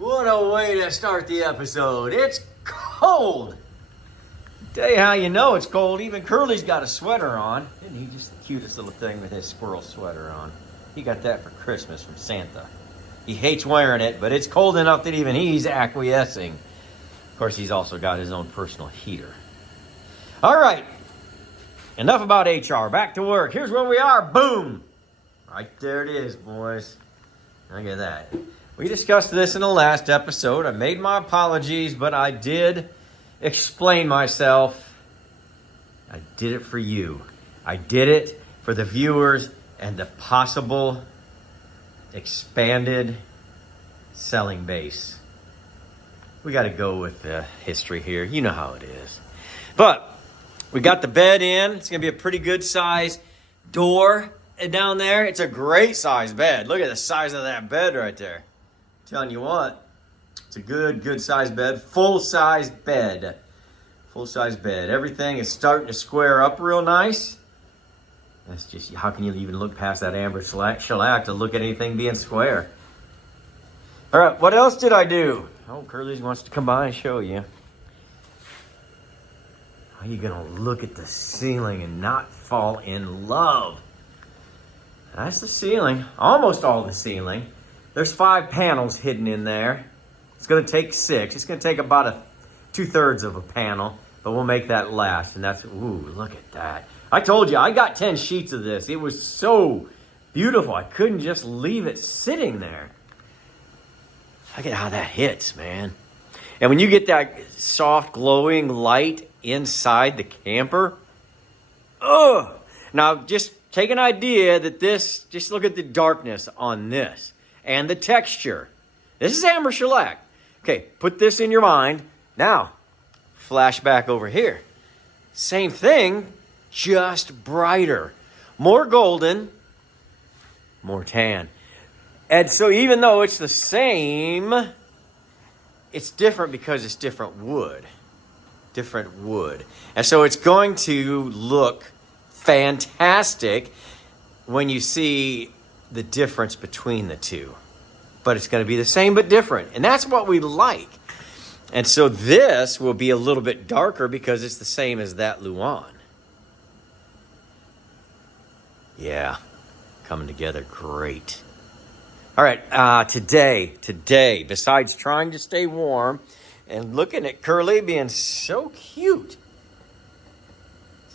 What a way to start the episode. It's cold. Tell you how you know it's cold. Even Curly's got a sweater on. Isn't he just the cutest little thing with his squirrel sweater on? He got that for Christmas from Santa. He hates wearing it, but it's cold enough that even he's acquiescing. Of course, he's also got his own personal heater. All right. Enough about HR. Back to work. Here's where we are. Boom. Right there it is, boys. Look at that. We discussed this in the last episode. I made my apologies, but I did explain myself. I did it for you. I did it for the viewers and the possible expanded selling base. We got to go with the history here. You know how it is. But we got the bed in. It's going to be a pretty good size door down there. It's a great size bed. Look at the size of that bed right there. Telling you what, it's a good size bed. Full size bed. Full size bed. Everything is starting to square up real nice. That's just, how can you even look past that amber shellac to look at anything being square? All right, what else did I do? Oh, Curly wants to come by and show you. How are you gonna look at the ceiling and not fall in love? That's the ceiling, almost all the ceiling. There's 5 panels hidden in there. It's gonna take 6. It's gonna take about 2/3 of a panel, but we'll make that last. And that's, ooh, look at that. I told you, I got 10 sheets of this. It was so beautiful. I couldn't just leave it sitting there. Look at how that hits, man. And when you get that soft glowing light inside the camper, oh, now just take an idea that this, just look at the darkness on this. And the texture. This is amber shellac. Okay, put this in your mind. Now, flash back over here. Same thing, just brighter. More golden, more tan. And so even though it's the same, it's different because it's different wood. Different wood. And so it's going to look fantastic when you see the difference between the two. But it's going to be the same but different. And that's what we like. And so this will be a little bit darker because it's the same as that Luan. Yeah, coming together great. All right, today, besides trying to stay warm and looking at Curly being so cute.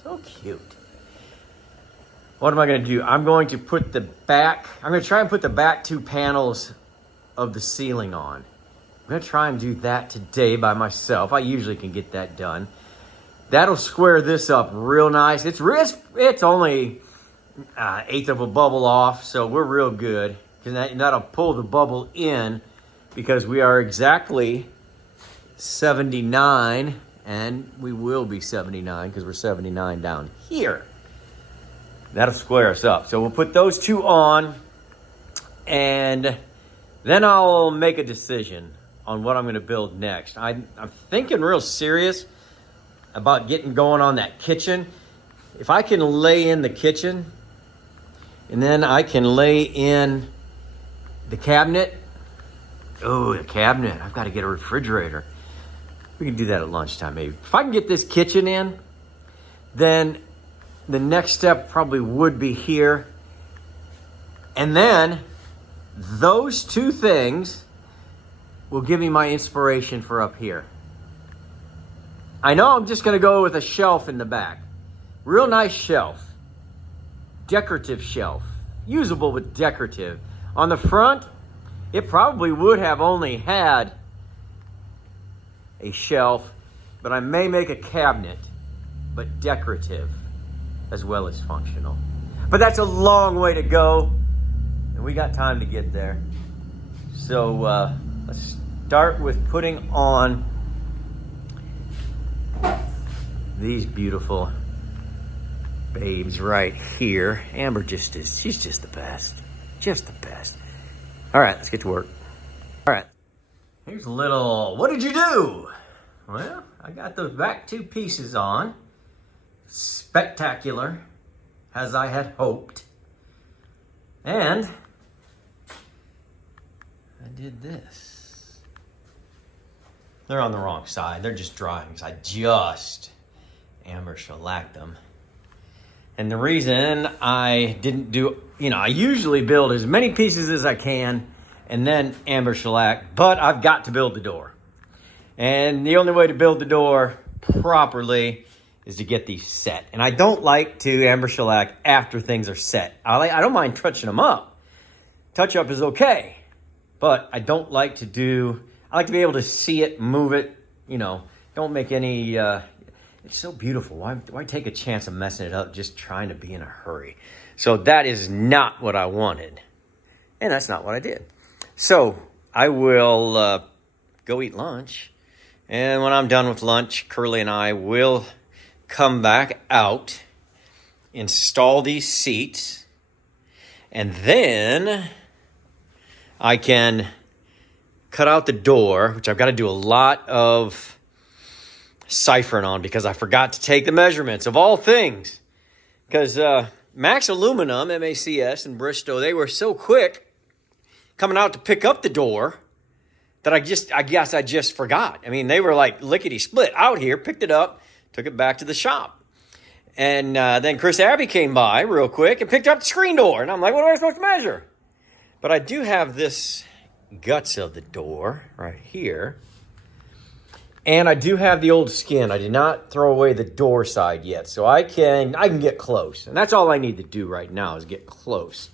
So cute. What am I going to do? I'm going to put the back, I'm going to try and put the back 2 panels of the ceiling on. I'm going to try and do that today by myself. I usually can get that done. That'll square this up real nice. It's only 1/8 of a bubble off, so we're real good. And that'll pull the bubble in because we are exactly 79, and we will be 79 because we're 79 down here. That'll square us up. So we'll put those 2 on, and then I'll make a decision on what I'm going to build next. I'm thinking real serious about getting going on that kitchen. If I can lay in the kitchen, and then I can lay in the cabinet. Oh, the cabinet. I've got to get a refrigerator. We can do that at lunchtime, maybe. If I can get this kitchen in, then the next step probably would be here. And then those 2 things will give me my inspiration for up here. I know I'm just going to go with a shelf in the back. Real nice shelf. Decorative shelf. Usable but decorative. On the front, it probably would have only had a shelf, but I may make a cabinet, but decorative as well as functional. But that's a long way to go, and we got time to get there. So let's start with putting on these beautiful babes right here. Amber she's just the best. Just the best. All right, let's get to work. All right. Here's a little, what did you do? Well, I got those back 2 pieces on. Spectacular, as I had hoped. And I did this. They're on the wrong side. They're just drying because I just amber shellacked them. And the reason I didn't do, I usually build as many pieces as I can and then amber shellac, but I've got to build the door. And the only way to build the door properly is to get these set. And I don't like to amber shellac after things are set. I don't mind touching them up. Touch up is okay, but I don't like to do, I like to be able to see it, move it, don't make any, it's so beautiful. Why take a chance of messing it up just trying to be in a hurry? So that is not what I wanted. And that's not what I did. So I will go eat lunch. And when I'm done with lunch, Curly and I will come back out, install these seats, and then I can cut out the door, which I've got to do a lot of ciphering on because I forgot to take the measurements of all things. Because Max Aluminum, MACS, and Bristow, they were so quick coming out to pick up the door that I guess I just forgot. I mean, they were like lickety-split out here, picked it up, took it back to the shop. And then Chris Abbey came by real quick and picked up the screen door. And I'm like, what am I supposed to measure? But I do have this guts of the door right here. And I do have the old skin. I did not throw away the door side yet. So I can get close. And that's all I need to do right now is get close.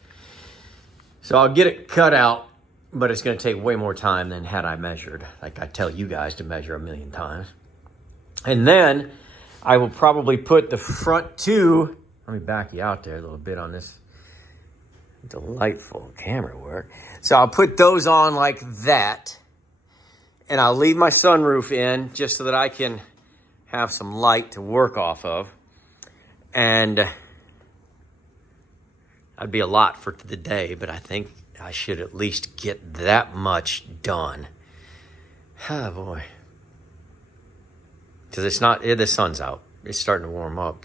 So I'll get it cut out, but it's going to take way more time than had I measured. Like I tell you guys to measure 1,000,000 times. And then I will probably put the front two. Let me back you out there a little bit on this delightful camera work. So I'll put those on like that. And I'll leave my sunroof in just so that I can have some light to work off of. And that'd be a lot for the day, but I think I should at least get that much done. Oh, boy. Because the sun's out. It's starting to warm up.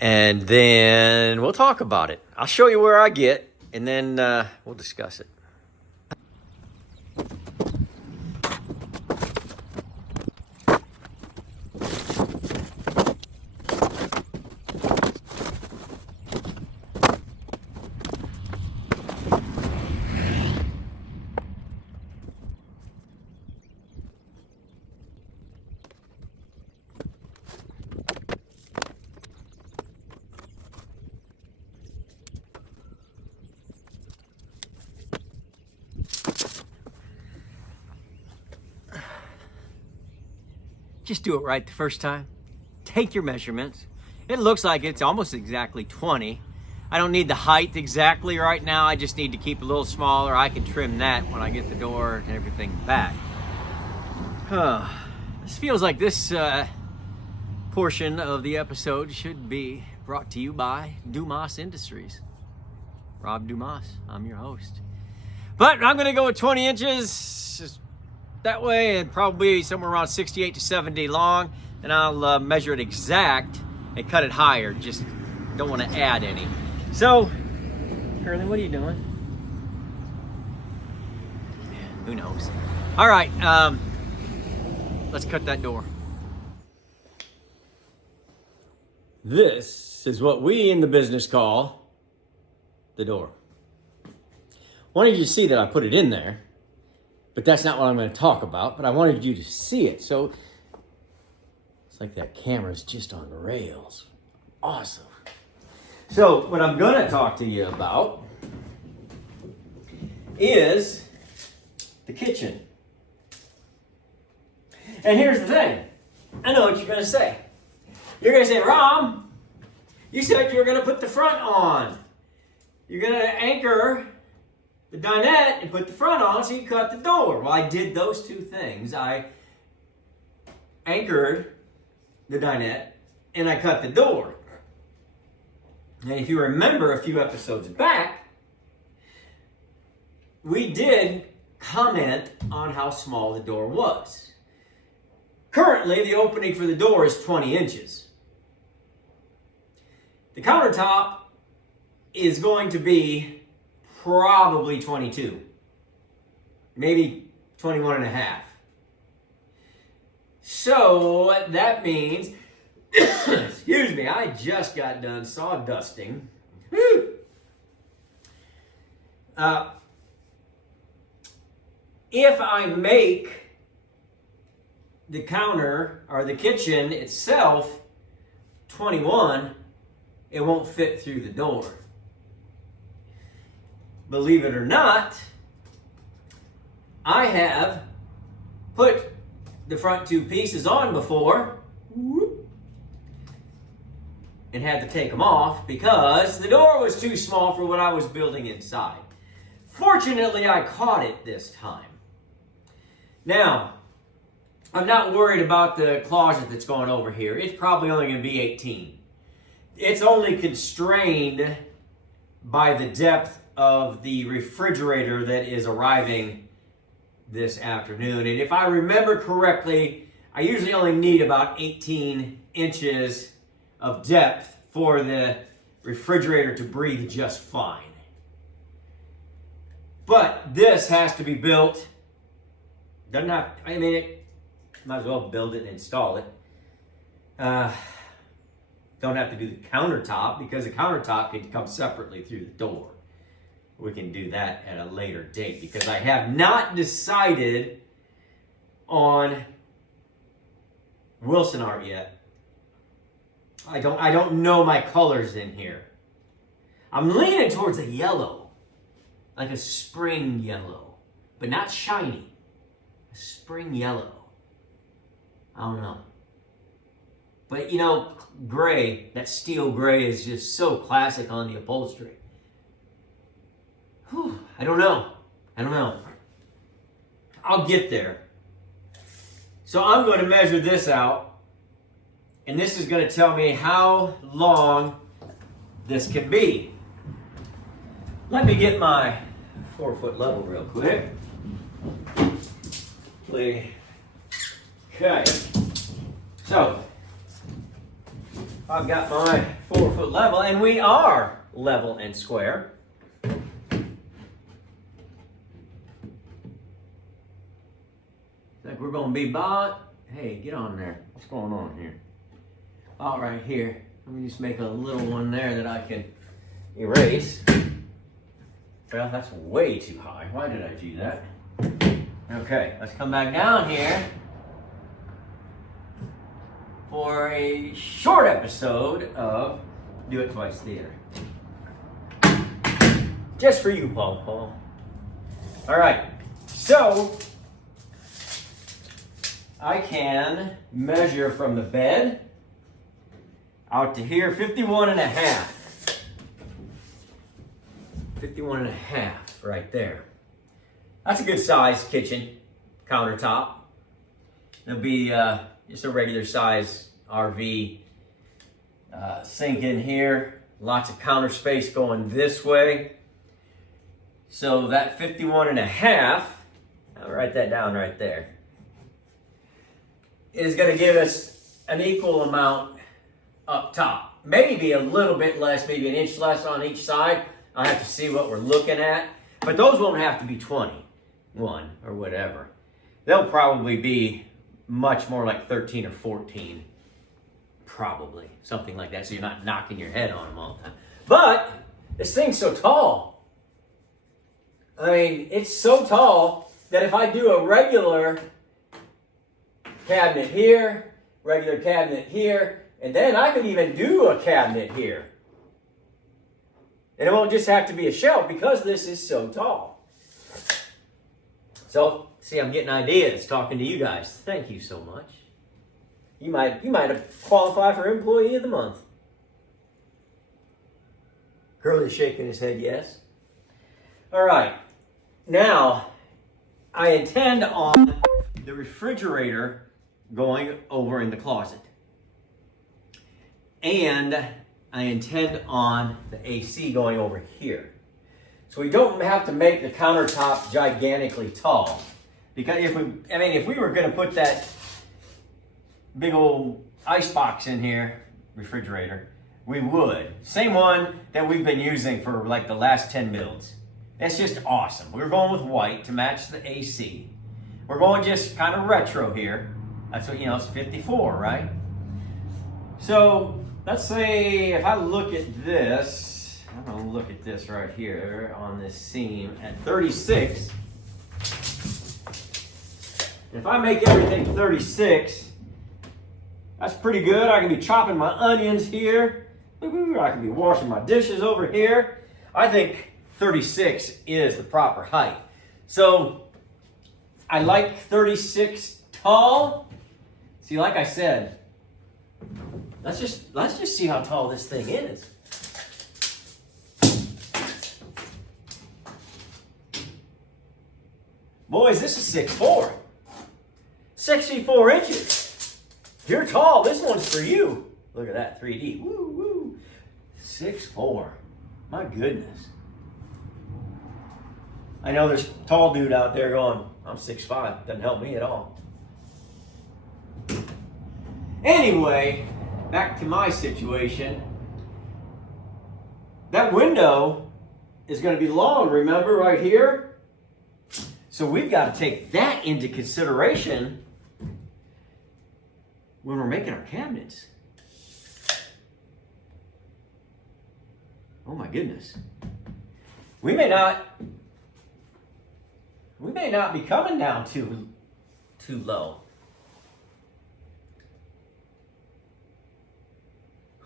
And then we'll talk about it. I'll show you where I get, and then we'll discuss it. Just do it right the first time. Take your measurements. It looks like it's almost exactly 20. I don't need the height exactly right now. I just need to keep it a little smaller. I can trim that when I get the door and everything back. This feels like this portion of the episode should be brought to you by Dumas Industries. Rob Dumas, I'm your host. But I'm gonna go with 20 inches. That way, and probably somewhere around 68 to 70 long, and I'll measure it exact and cut it higher. Just don't want to add any. So, Curly, what are you doing? Who knows? All right, let's cut that door. This is what we in the business call the door. Wanted you to see that I put it in there. But that's not what I'm going to talk about, but I wanted you to see it. So it's like that camera's just on rails. Awesome. So what I'm going to talk to you about is the kitchen. And here's the thing. I know what you're going to say. You're going to say, Rom, you said you were going to put the front on. You're going to anchor the dinette and put the front on so you cut the door. Well, I did those two things. I anchored the dinette and I cut the door. And if you remember a few episodes back, we did comment on how small the door was. Currently, the opening for the door is 20 inches. The countertop is going to be probably 22, maybe 21 and a half. So that means, excuse me, I just got done sawdusting. Woo! If I make the counter or the kitchen itself 21, it won't fit through the door. Believe it or not, I have put the front two pieces on before and had to take them off because the door was too small for what I was building inside. Fortunately, I caught it this time. Now, I'm not worried about the closet that's going over here. It's probably only going to be 18. It's only constrained by the depth of the refrigerator that is arriving this afternoon. And if I remember correctly, I usually only need about 18 inches of depth for the refrigerator to breathe just fine. But this has to be built. Might as well build it and install it. Don't have to do the countertop because the countertop can come separately through the door. We can do that at a later date because I have not decided on Wilson art yet. I don't know my colors in here. I'm leaning towards a yellow, like a spring yellow, but not shiny. A spring yellow. I don't know. But you know, gray, that steel gray is just so classic on the upholstery. Whew, I don't know. I'll get there. So I'm going to measure this out, and this is going to tell me how long this can be. Let me get my 4-foot level real quick. Okay. So, I've got my 4-foot level, and we are level and square. Like we're going to be about, hey, get on there. What's going on here? All right, here. Let me just make a little one there that I can erase. Well, that's way too high. Why did I do that? Okay, let's come back down here for a short episode of Do It Twice Theater. Just for you, Paul. All right, so I can measure from the bed out to here, 51 and a half. 51 and a half right there. That's a good size kitchen countertop. It'll be just a regular size RV sink in here. Lots of counter space going this way. So that 51 and a half, I'll write that down right there, is going to give us an equal amount up top. Maybe a little bit less, maybe an inch less on each side. I'll have to see what we're looking at. But those won't have to be 21 or whatever. They'll probably be much more like 13 or 14. Probably. Something like that, so you're not knocking your head on them all the time. But this thing's so tall. I mean, it's so tall that if I do a regular cabinet here, regular cabinet here, and then I could even do a cabinet here. And it won't just have to be a shelf because this is so tall. So, see, I'm getting ideas talking to you guys. Thank you so much. You might qualify for Employee of the Month. Curly's shaking his head yes. All right. Now, I intend on the refrigerator going over in the closet. And I intend on the AC going over here. So we don't have to make the countertop gigantically tall. Because if we were going to put that big old ice box in here, refrigerator, we would. Same one that we've been using for like the last 10 builds. That's just awesome. We're going with white to match the AC. We're going just kind of retro here. That's what, it's 54, right? So let's say if I look at this, I'm gonna look at this right here on this seam at 36. If I make everything 36, that's pretty good. I can be chopping my onions here. I can be washing my dishes over here. I think 36 is the proper height. So I like 36 tall. See, like I said, let's just see how tall this thing is. Boys, this is 6'4". 6 feet 4 inches. If you're tall, this one's for you. Look at that, 3D. Woo, woo. 6'4". My goodness. I know there's a tall dude out there going, I'm 6'5". Doesn't help me at all. Anyway, back to my situation. That window is going to be long, remember, right here? So we've got to take that into consideration when we're making our cabinets. Oh my goodness. We may not be coming down too low.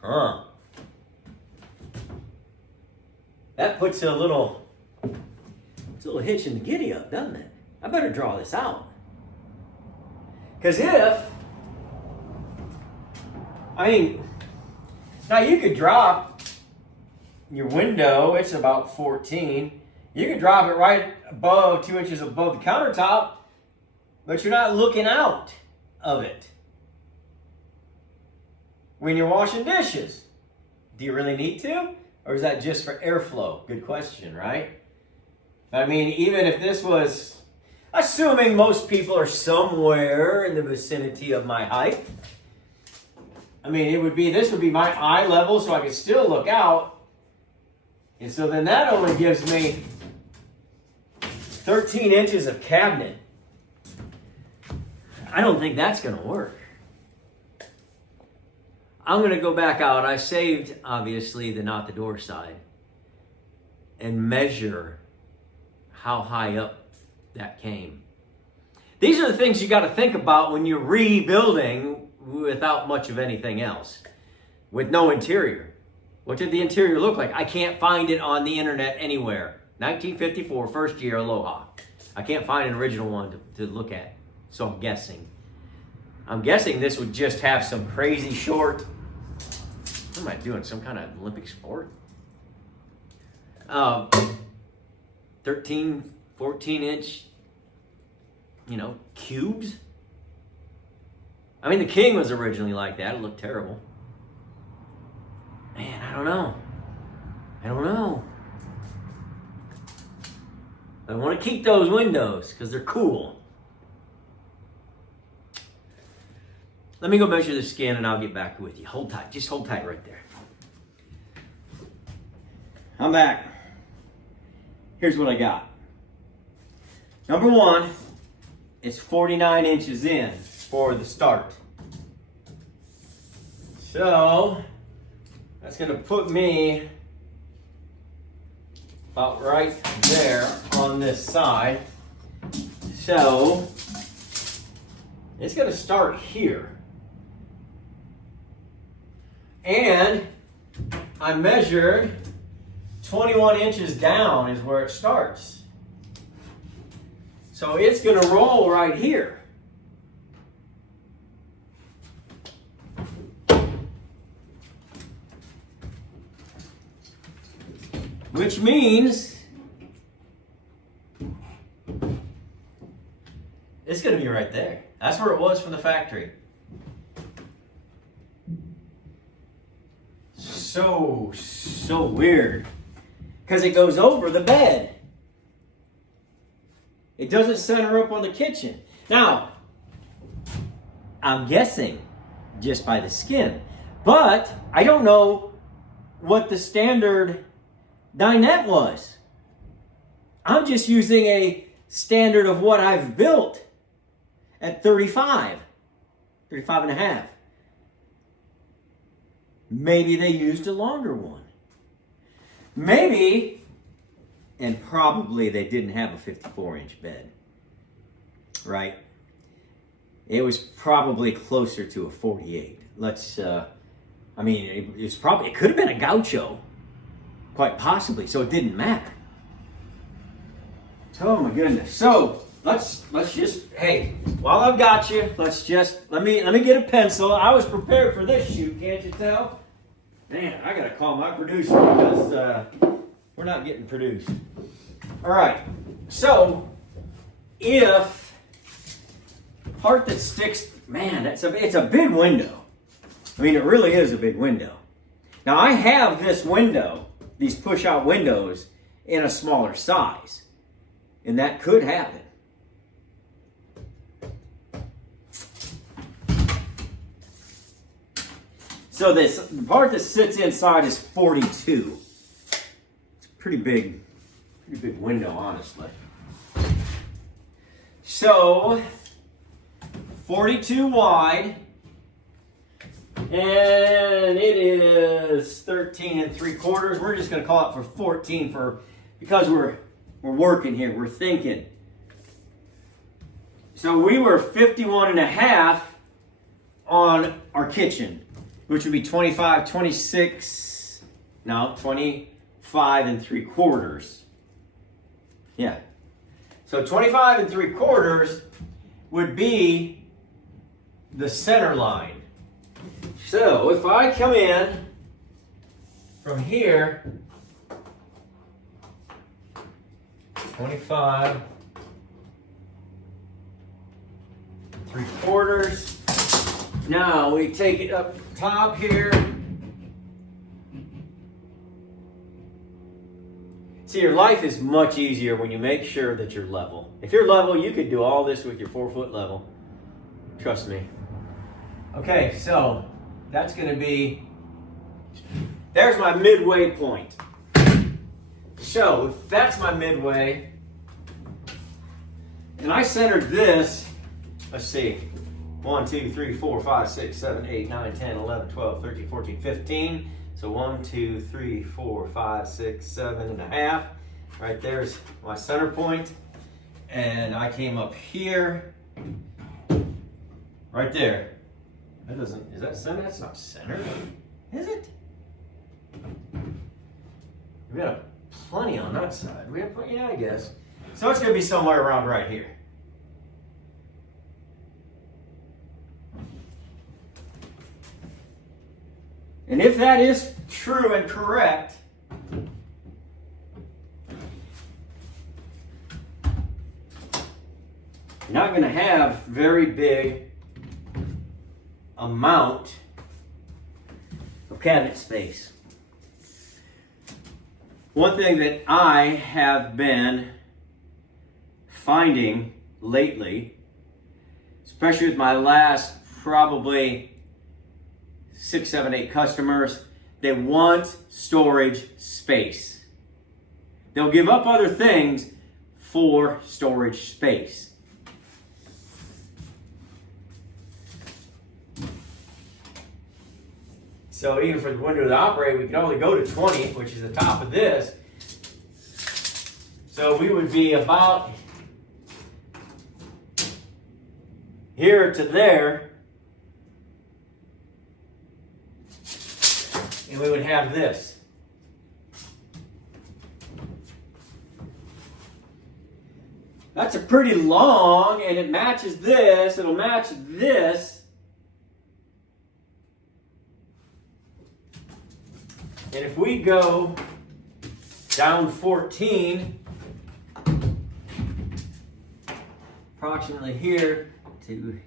Huh. That puts a little hitch in the giddy up, doesn't it? I better draw this out. Because now you could drop your window, it's about 14. You could drop it right above, 2 inches above the countertop, but you're not looking out of it when you're washing dishes. Do you really need to? Or is that just for airflow? Good question, right? I mean, even if this was, assuming most people are somewhere in the vicinity of my height, I mean, this would be my eye level, so I can still look out. And so then that only gives me 13 inches of cabinet. I don't think that's going to work. I'm going to go back out. I saved, obviously, the not the door side and measure how high up that came. These are the things you got to think about when you're rebuilding without much of anything else, with no interior. What did the interior look like? I can't find it on the internet anywhere. 1954, first year, Aloha. I can't find an original one to look at, so I'm guessing. I'm guessing this would just have some crazy short, what am I doing, some kind of Olympic sport? 13, 14 inch, cubes. I mean, the King was originally like that. It looked terrible. Man, I don't know. I want to keep those windows because they're cool. Let me go measure the skin and I'll get back with you. Hold tight. Just hold tight right there. I'm back. Here's what I got. Number one, it's 49 inches in for the start. So that's going to put me about right there on this side. So it's going to start here. And I measured 21 inches down is where it starts. So it's going to roll right here. Which means it's going to be right there. That's where it was from the factory. So weird. Because it goes over the bed. It doesn't center up on the kitchen. Now, I'm guessing just by the skin. But I don't know what the standard dinette was. I'm just using a standard of what I've built at 35. 35 and a half. Maybe they used a longer one. Maybe, and probably they didn't have a 54-inch bed, right? It was probably closer to a 48. It could have been a gaucho, quite possibly, so it didn't matter. Oh my goodness. So let's just, hey, while I've got you, let me get a pencil. I was prepared for this shoot, can't you tell? Man, I gotta call my producer because we're not getting produced. All right. So if part that sticks, man, it's a big window. I mean, it really is a big window. Now I have this window, these push-out windows, in a smaller size, and that could happen. So the part that sits inside is 42. It's a pretty big window, honestly. So 42 wide, and it is 13 3/4. We're just going to call it for 14 because we're working here. We're thinking. So we were 51 and a half on our kitchen, which would be 25 and 3/4. Yeah. So 25 and 3/4 would be the center line. So if I come in from here, 25 3/4. Now we take it up top here. See, your life is much easier when you make sure that you're level. If you're level, you could do all this with your 4-foot level. Trust me. Okay, so that's going to be, there's my midway point. So if that's my midway, and I centered this, let's see, 1, 2, 3, 4, 5, 6, 7, 8, 9, 10, 11, 12, 13, 14, 15. So 1, 2, 3, 4, 5, 6, 7 and a half. Right there's my center point. And I came up here, right there. Is that center? That's not center, is it? We got plenty on that side. We have plenty, yeah, I guess. So it's gonna be somewhere around right here. And if that is true and correct, you're not going to have very big amount of cabinet space. One thing that I have been finding lately, especially with my last probably 6, 7, 8 customers, they want storage space. They'll give up other things for storage space. So even for the window to operate, we can only go to 20, which is the top of this. So we would be about here to there. And we would have this. That's a pretty long, and it matches this. It'll match this. And if we go down 14, approximately here to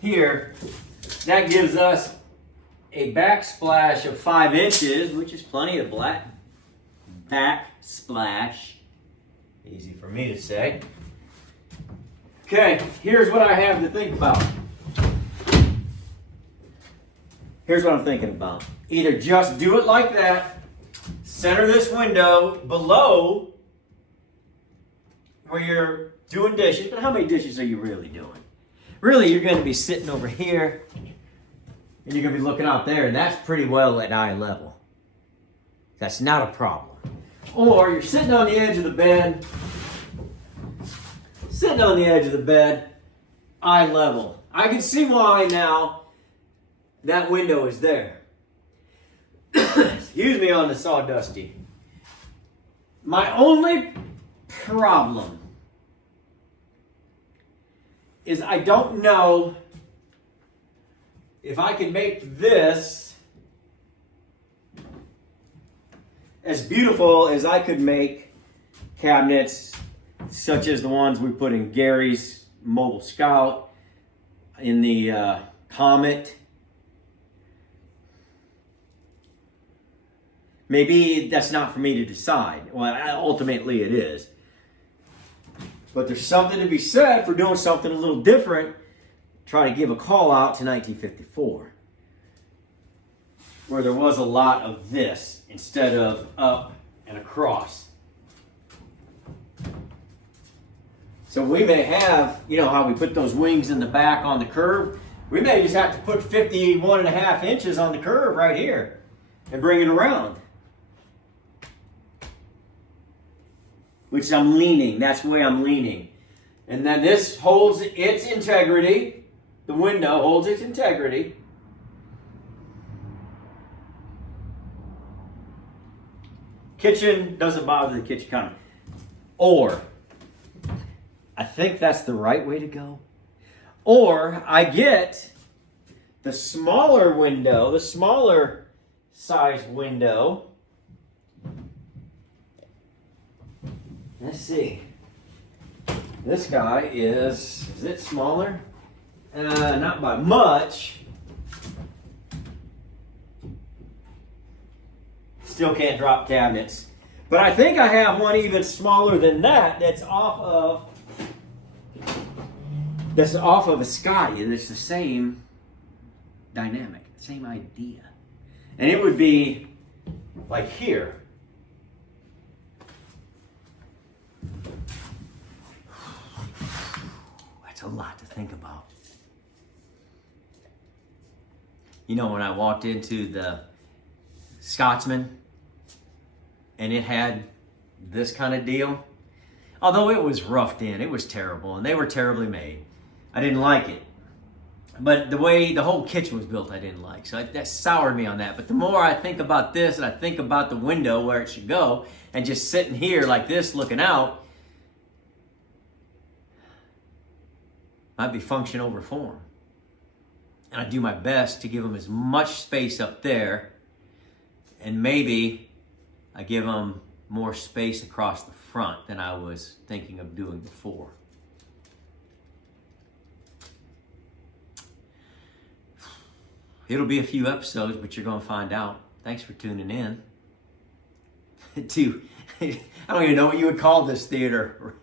here, that gives us a backsplash of 5 inches, which is plenty of black backsplash. Easy for me to say. Okay, here's what I have to think about. Here's what I'm thinking about. Either just do it like that, center this window below where you're doing dishes, but how many dishes are you really doing? really you're going to be sitting over here and you're going to be looking out there, and that's pretty well at eye level. That's not a problem. Or you're sitting on the edge of the bed, eye level. I can see why now that window is there. Excuse me on the sawdusty. My only problem is I don't know if I can make this as beautiful as I could make cabinets such as the ones we put in Gary's Mobile Scout, in the Comet. Maybe that's not for me to decide. Well, ultimately it is. But there's something to be said for doing something a little different. Try to give a call out to 1954, where there was a lot of this instead of up and across. So we may have, you know how we put those wings in the back on the curve? We may just have to put 51.5 inches on the curve right here and bring it around. Which I'm leaning, that's the way I'm leaning. And then this holds its integrity. The window holds its integrity. Kitchen doesn't bother the kitchen counter. Or, I think that's the right way to go. Or, I get the smaller window, the smaller size window. Let's see. This guy is it smaller? Not by much. Still can't drop cabinets. But I think I have one even smaller than that that's off of a Scotty, and it's the same dynamic, same idea. And it would be like here. That's a lot to think about. You know, when I walked into the Scotsman and it had this kind of deal, although it was roughed in, it was terrible, and they were terribly made. I didn't like it. But the way the whole kitchen was built, I didn't like. So that soured me on that. But the more I think about this and I think about the window where it should go, and just sitting here like this looking out, might be function over form. And I do my best to give them as much space up there, and maybe I give them more space across the front than I was thinking of doing before. It'll be a few episodes, but you're going to find out. Thanks for tuning in. I don't even know what you would call this theater.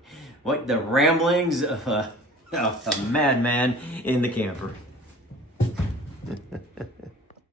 What, the ramblings of a madman in the camper.